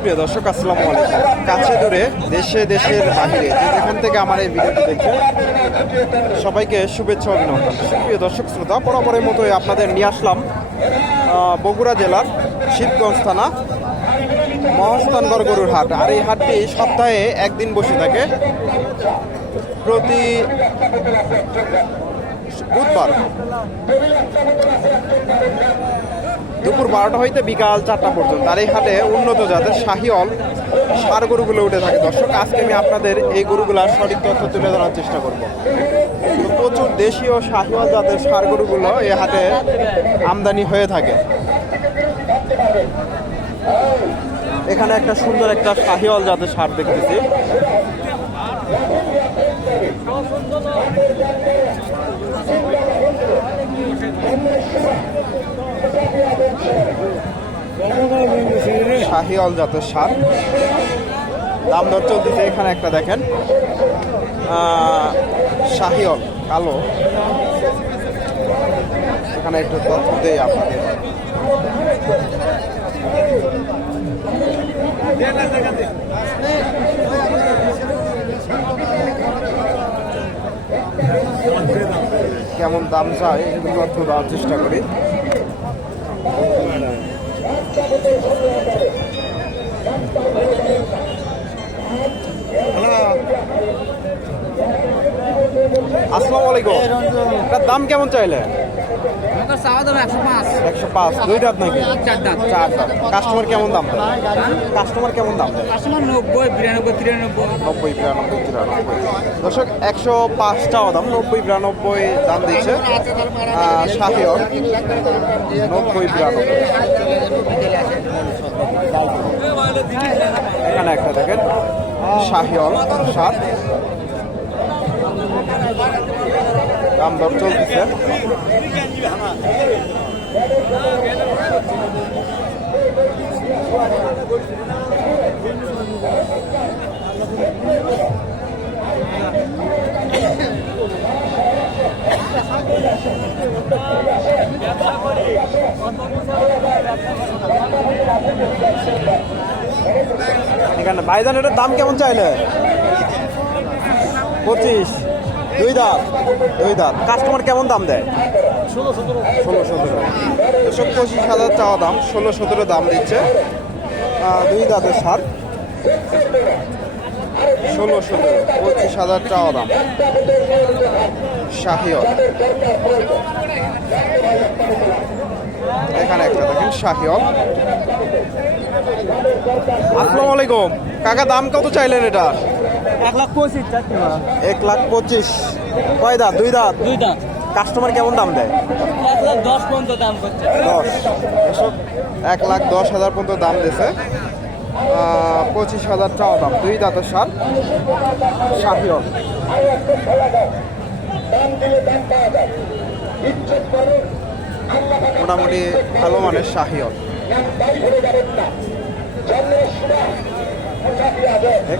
প্রিয় দর্শক, আসসালামু আলাইকুম। কাছে দূরে, দেশে, দেশের বাহিরে, যে যেখান থেকে আমার এই ভিডিওটি দেখছেন, সবাইকে শুভেচ্ছা অভিনন্দন। প্রিয় দর্শক, শ্রোতা, বরাবরের মতোই আপনাদের নিয়ে আসলাম বগুড়া জেলার শিবগঞ্জ থানা, মহাস্থানগড় গরুর হাট। আর এই হাটটি সপ্তাহে একদিন বসে থাকে। প্রতি বুধবার। দুপুর বারোটা হইতে বিকাল চারটা পর্যন্ত। আর এই হাটে উন্নত জাতের শাহিওল সার গরুগুলো উঠে থাকে। দর্শক, আজকে আমি আপনাদের এই গরুগুলার সঠিক তথ্য তুলে ধরার চেষ্টা করব। প্রচুর দেশীয় শাহিওয়াল জাতের সার গরুগুলো এই হাটে আমদানি হয়ে থাকে। এখানে একটা সুন্দর একটা শাহিওয়াল জাতের সার দেখতেছি। শাহিওয়াল জাতের সার। দাম দর চলতেছে এখানে একটা দেখেন। আহ, শাহিওয়াল কালো। এখানে একটু তথ্য দেই আপনাদের। কেমন দাম চাই একটু তথ্য দেওয়ার চেষ্টা করি। দাম কেমন চাইলে? একশো পাঁচ। দুই দাঁত নাকি? চার দাম চার দাঁত। কাস্টমার কেমন দাম কাস্টমার কেমন দাম কাস্টমার নব্বই, বিরানব্বই, তিরানব্বই। নব্বই বিরানব্বই তিরানব্বই একশো পাঁচ দাম, নব্বই, বিরানব্বই দাম দিচ্ছে শাহিয়র নব্বই, বিরানব্বই। এখানে একটা দেখেন সাত। দাম দর চলতেছে। এখানে ভাইজান এটার দাম কেমন চাইলে? পঁচিশ। দুই দাঁত দুই দাঁত। কাস্টমার কেমন দাম দেয়? ষোলো সতেরো। ষোলো সতেরো। এসব পঁচিশ হাজার চাওয়া দাম ষোলো সতেরো দাম দিচ্ছে। দুই দাঁতের সার ষোলো সতেরো পঁচিশ হাজার চাওয়া দাম। শাহিয়র এখানে একটা দেখেন শাহিয়র আসসালামু আলাইকুম। কাকা দাম কত চাইলেন এটা? এক লাখ পঁচিশ এক লাখ পঁচিশ কয় দাঁত দুই দাঁত। দুই দাম কাস্টমার কেমন দাম দেয়? দশ পর্যন্ত দাম করছে। দশ। এক লাখ দশ হাজার পর্যন্ত দাম দিয়েছে। পঁচিশ হাজার টাকা দাম। দুই দাঁতের সার। শাহিয়র মোটামুটি ভালো মানের শাহিয়র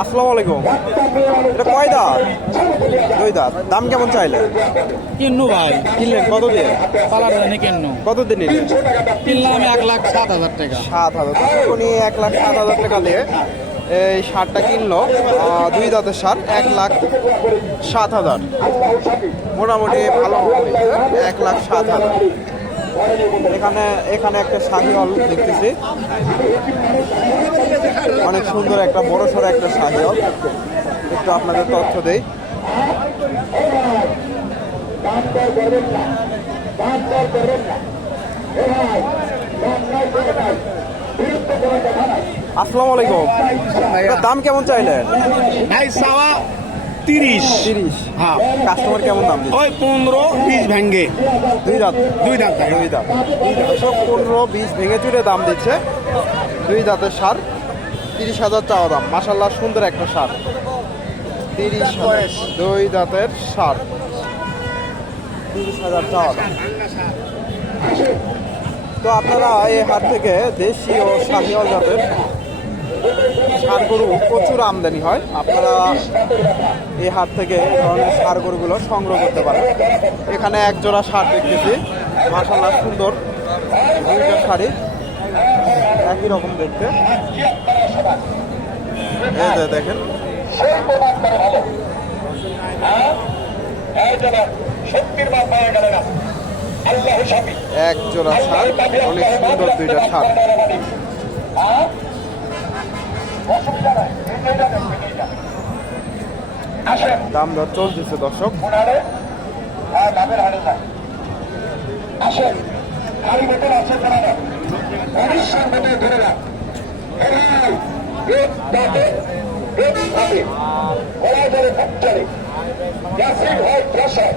আসসালামু আলাইকুম। এটা কয় দাঁত। দুই দাঁত। দাম কেমন চাইলে? কিন্নু ভাই কিনলেন কত দিয়ে? পালার জানি কিন্নু? কত দিন কিনলাম এক লাখ সাত হাজার টাকা। সাত হাজার। উনি এক লাখ সাত হাজার টাকা দিয়ে এই সারটা কিনলো। দুই দাঁতের সার এক লাখ সাত হাজার। মোটামুটি ভালো এক লাখ সাত হাজার। এখানে এখানে একটা শাহিওয়াল দেখতেছি। অনেক সুন্দর একটা বড় সড়ো একটা শাহিওয়াল একটু আপনাদের তথ্য দেই। আসসালামু আলাইকুম। দাম কেমন চাইলেন? ভাই সাওয়া তিরিশ। তিরিশ। হ্যাঁ। কাস্টমার কেমন দাম ওই পনেরো বিশ ভেঙ্গে। দুই দাঁত। দুই দাঁত। দুই দাঁত। সব পনেরো বিশ ভেঙে চুরে দাম দিচ্ছে। দুই দাঁতের সার। তিরিশ হাজার চাওয়া দাম। মাসাল্লাহ সুন্দর একটা সার তিরিশ দুই দাঁতের সার তিরিশ হাজার চাওয়া দাম। তো আপনারা এই হাট থেকে দেশি ও শাহিওয়াল জাতের সার গরু প্রচুর আমদানি হয়। আপনারা এই হাট থেকে এই ধরনের সার গরুগুলো সংগ্রহ করতে পারেন। এখানে এক জোড়া সার দেখতেছি। মাসাল্লাহ সুন্দর দুইটা শাড়ি। একই রকম দেখতে। দেখেন। এক জোড়া সার অনেক সুন্দর দুইটা সার দাম দর চলতেছে দর্শক। হ্যাঁ আসেন। এক দাঁতে এক ধরে মুখ চলে হয় প্রেশার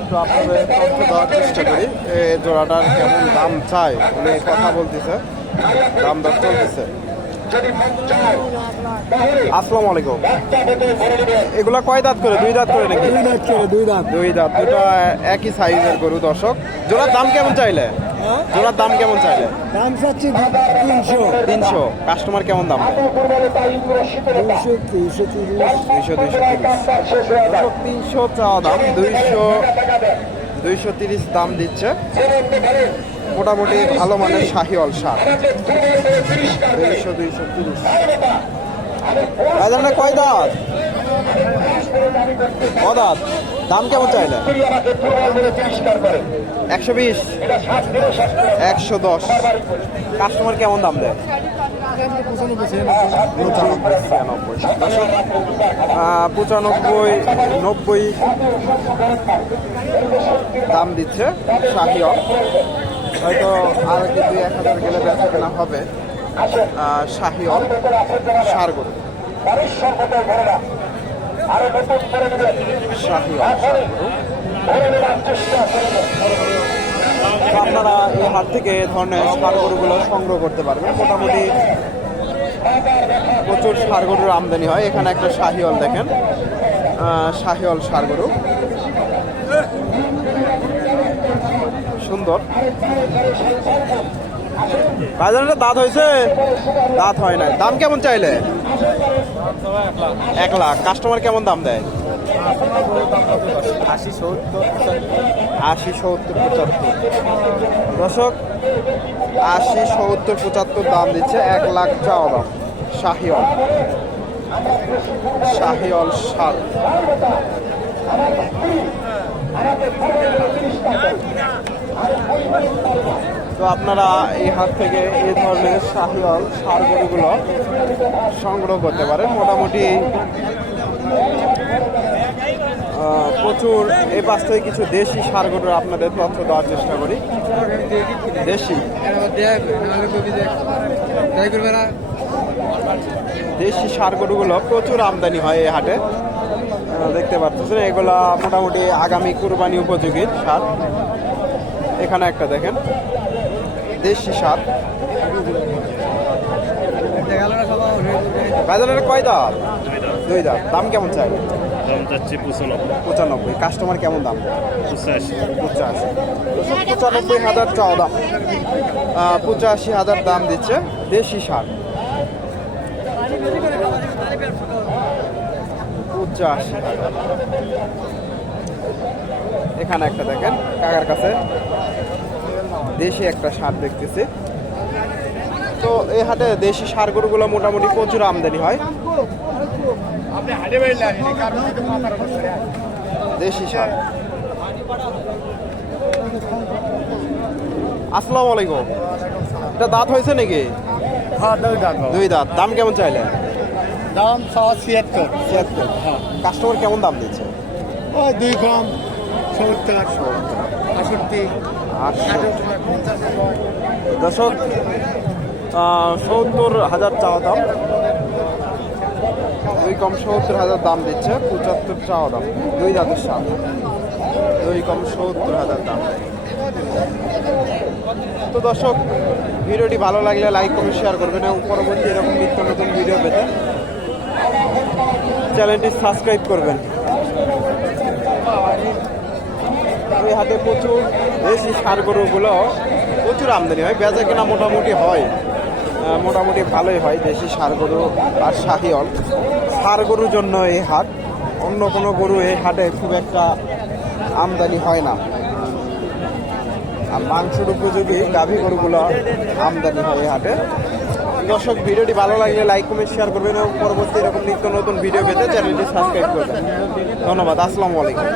একটু আপনাদের তথ্য দেওয়ার চেষ্টা করি এই জোড়াটার কেমন দাম চাই উনি কথা বলতেছে দাম দর চলতেছে আসসালামু আলাইকুম এগুলা কয় দাঁত করে? দুই দাঁত করে নাকি? দুই দাঁত করে দুই দাঁত। দুই দাঁত। দুটো একই সাইজের গরু দর্শক। জোড়ার দাম কেমন চাইলে? জোড়ার দাম কেমন চাইলে? দাম চাচ্ছি তিনশো। তিনশো। কাস্টমার কেমন দাম? দুইশো দুইশো দুইশো তিরিশ। তিনশো চাওয়া দাম দুইশো দুইশো তিরিশ দাম দিচ্ছে। মোটামুটি ভালো মানের টাকা দেন দুইশো দুইশো তিরিশ। কয় দাঁত? করে দাবি করতে ক দাঁত? দাম কেমন চাইলে একশো বিশ? একশো দশ। কাস্টমার কেমন দাম দেয়? পঁচানব্বই নব্বই। দাম দিচ্ছে শাহিও হয়তো আর কি দুই এক হাজার গেলে বেচা কেনা হবে। শাহিও সার গরু আরও নতুন করে দেবেন আপনারা এই হাট থেকে এ ধরনের সার গরুগুলো সংগ্রহ করতে পারবেন। মোটামুটি প্রচুর সার গরুর আমদানি হয়। এখানে একটা শাহিওয়াল দেখেন। শাহিওয়াল সার গরু সুন্দর। বাজারে দাঁত হয়েছে? দাঁত হয় না দাম কেমন চাইলে? এক লাখ। কাস্টমার কেমন দাম দেয়? আশি সত্তর। আশি সত্তর পঁচাত্তর। দর্শক আশি সত্তর পঁচাত্তর দাম দিচ্ছে এক লাখ চাওয়া দাম। শাহিওল শাহিওল সার। তো আপনারা এই হাট থেকে এই ধরনের শাহিওল সার গরুগুলো সংগ্রহ করতে পারেন। মোটামুটি প্রচুর, এই পাশ থেকে কিছু দেশি সার গরুর আপনাদের তথ্য দেওয়ার চেষ্টা করি। দেশি? দেশি সার গরুগুলো প্রচুর আমদানি হয় এই হাটে। দেখতে পাচ্ছেন, এগুলা মোটামুটি আগামী কুরবানি উপযোগী সার। এখানে একটা দেখেন। দেশি সার বাজারের কয় দাঁত? দুই দাঁত। দাম কেমন চাই? দাম চাচ্ছি পঁচানব্বই। পঁচানব্বই। কাস্টমার কেমন দাম? পঁচাশি। পঁচাশি। পঁচানব্বই হাজার চাওয়া দাম। পঁচাশি হাজার দাম দিচ্ছে দেশি সার পঁচাশি এখানে একটা দেখেন কাকার কাছে। দেশি একটা সার দেখতেছি। তো এই হাটে দেশি সার গরুগুলো মোটামুটি প্রচুর আমদানি হয়। দেশি সার। আসসালামু আলাইকুম। এটা দাঁত হয়েছে নাকি? হ্যাঁ দুই দাঁত। দুই দাঁত। দাম কেমন চাইলে দাম চাওয়া ছিয়াত্তর। ছিয়াত্তর। কাস্টমার কেমন দাম দিচ্ছে? ওই দুই কম সত্তর আষট্টি দর্শক সত্তর হাজার চাওয়া দাম। দুই কম সত্তর হাজার দাম দিচ্ছে পঁচাত্তর চাওয়া দাম। দুই দাঁতের সাত দুই কম সত্তর হাজার দাম। তো দর্শক ভিডিওটি ভালো লাগলে লাইক কমেন্ট শেয়ার করবেন এবং পরবর্তী এরকম নিত্য নতুন ভিডিও পেতে চ্যানেলটি সাবস্ক্রাইব করবেন। এই হাটে প্রচুর দেশি সার গরুগুলো প্রচুর আমদানি হয়। বেচা কেনা মোটামুটি হয়। মোটামুটি ভালোই হয় দেশি সার গরু আর শাহিয়ল সার গরুর জন্য এই হাট। অন্য কোনো গরু এই হাটে খুব একটা আমদানি হয় না। আর মাংসের উপযোগী গাভী গরুগুলো আমদানি হয় এই হাটে। দর্শক, ভিডিওটি ভালো লাগলে লাইক, কমেন্ট শেয়ার করবেন এবং পরবর্তী এরকম নিত্য নতুন ভিডিও পেতে চ্যানেলটি সাবস্ক্রাইব করবেন। ধন্যবাদ। আসসালামু আলাইকুম।